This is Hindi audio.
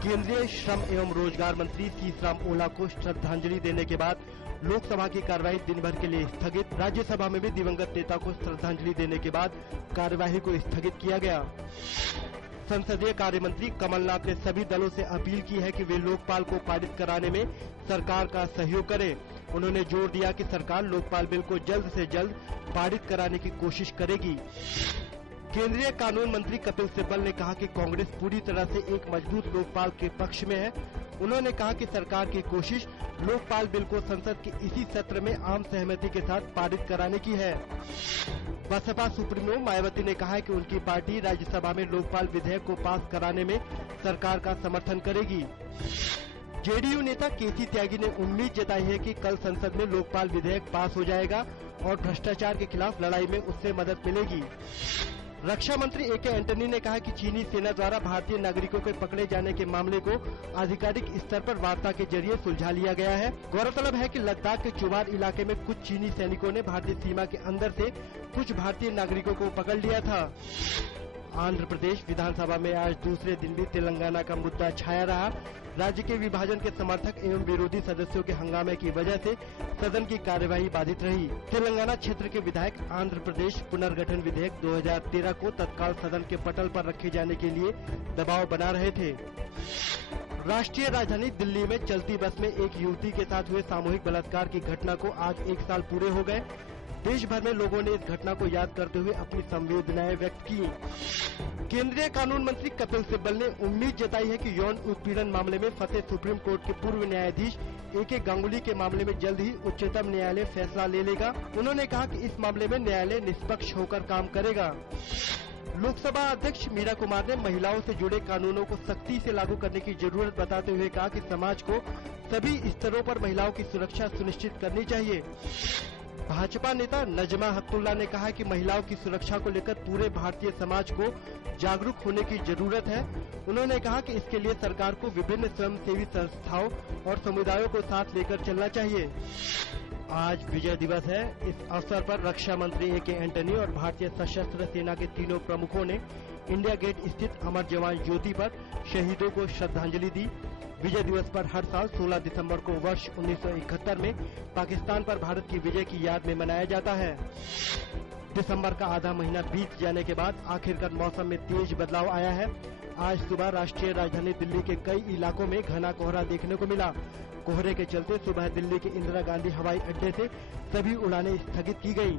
केंद्रीय श्रम एवं रोजगार मंत्री सीसराम ओला को श्रद्धांजलि देने के बाद लोकसभा की कार्यवाही दिन भर के लिए स्थगित। राज्यसभा में भी दिवंगत नेता को श्रद्धांजलि देने के बाद कार्यवाही को स्थगित किया गया। संसदीय कार्य मंत्री कमलनाथ ने सभी दलों से अपील की है कि वे लोकपाल को पारित कराने में सरकार का सहयोग करें। उन्होंने जोर दिया कि सरकार लोकपाल बिल को जल्द से जल्द पारित कराने की कोशिश करेगी। केंद्रीय कानून मंत्री कपिल सिब्बल ने कहा कि कांग्रेस पूरी तरह से एक मजबूत लोकपाल के पक्ष में है। उन्होंने कहा कि सरकार की कोशिश लोकपाल बिल को संसद के इसी सत्र में आम सहमति के साथ पारित कराने की है। बसपा सुप्रीमो मायावती ने कहा है कि उनकी पार्टी राज्यसभा में लोकपाल विधेयक को पास कराने में सरकार का समर्थन करेगी। जेडीयू नेता केसी त्यागी ने उम्मीद जताई है कि कल संसद में लोकपाल विधेयक पास हो जाएगा और भ्रष्टाचार के खिलाफ लड़ाई में उससे मदद मिलेगी। रक्षा मंत्री ए.के. एंटनी ने कहा कि चीनी सेना द्वारा भारतीय नागरिकों के पकड़े जाने के मामले को आधिकारिक स्तर पर वार्ता के जरिए सुलझा लिया गया है। गौरतलब है कि लद्दाख के चुबार इलाके में कुछ चीनी सैनिकों ने भारतीय सीमा के अंदर से कुछ भारतीय नागरिकों को पकड़ लिया था। आंध्र प्रदेश विधानसभा में आज दूसरे दिन भी तेलंगाना का मुद्दा छाया रहा। राज्य के विभाजन के समर्थक एवं विरोधी सदस्यों के हंगामे की वजह से सदन की कार्यवाही बाधित रही। तेलंगाना क्षेत्र के विधायक आंध्र प्रदेश पुनर्गठन विधेयक 2013 को तत्काल सदन के पटल पर रखे जाने के लिए दबाव बना रहे थे। राष्ट्रीय राजधानी दिल्ली में चलती बस में एक युवती के साथ हुए सामूहिक बलात्कार की घटना को आज 1 साल पूरे हो गए। देश भर में लोगों ने इस घटना को याद करते हुए अपनी संवेदनाएं व्यक्त की। केंद्रीय कानून मंत्री कपिल सिब्बल ने उम्मीद जताई है कि यौन उत्पीड़न मामले में फंसे सुप्रीम कोर्ट के पूर्व न्यायाधीश ए.के. गांगुली के मामले में जल्द ही उच्चतम न्यायालय फैसला ले लेगा। उन्होंने कहा कि इस मामले में न्यायालय निष्पक्ष होकर काम करेगा। लोकसभा अध्यक्ष मीरा कुमार ने महिलाओं से जुड़े कानूनों को सख्ती से लागू करने की जरूरत बताते हुए कहा कि समाज को सभी स्तरों पर महिलाओं की सुरक्षा सुनिश्चित करनी चाहिए। भाजपा नेता नजमा हेपतुल्ला ने कहा कि महिलाओं की सुरक्षा को लेकर पूरे भारतीय समाज को जागरूक होने की जरूरत है। उन्होंने कहा कि इसके लिए सरकार को विभिन्न स्वयंसेवी संस्थाओं और समुदायों को साथ लेकर चलना चाहिए। आज विजय दिवस है। इस अवसर पर रक्षा मंत्री ए.के. एंटनी और भारतीय सशस्त्र सेना के तीनों प्रमुखों ने इंडिया गेट स्थित अमर जवान ज्योति पर शहीदों को श्रद्धांजलि दी। विजय दिवस पर हर साल 16 दिसंबर को वर्ष 1971 में पाकिस्तान पर भारत की विजय की याद में मनाया जाता है। दिसंबर का आधा महीना बीत जाने के बाद आखिरकार मौसम में तेज बदलाव आया है। आज सुबह राष्ट्रीय राजधानी दिल्ली के कई इलाकों में घना कोहरा देखने को मिला। कोहरे के चलते सुबह दिल्ली के इंदिरा गांधी हवाई अड्डे से सभी उड़ानें स्थगित की गयी।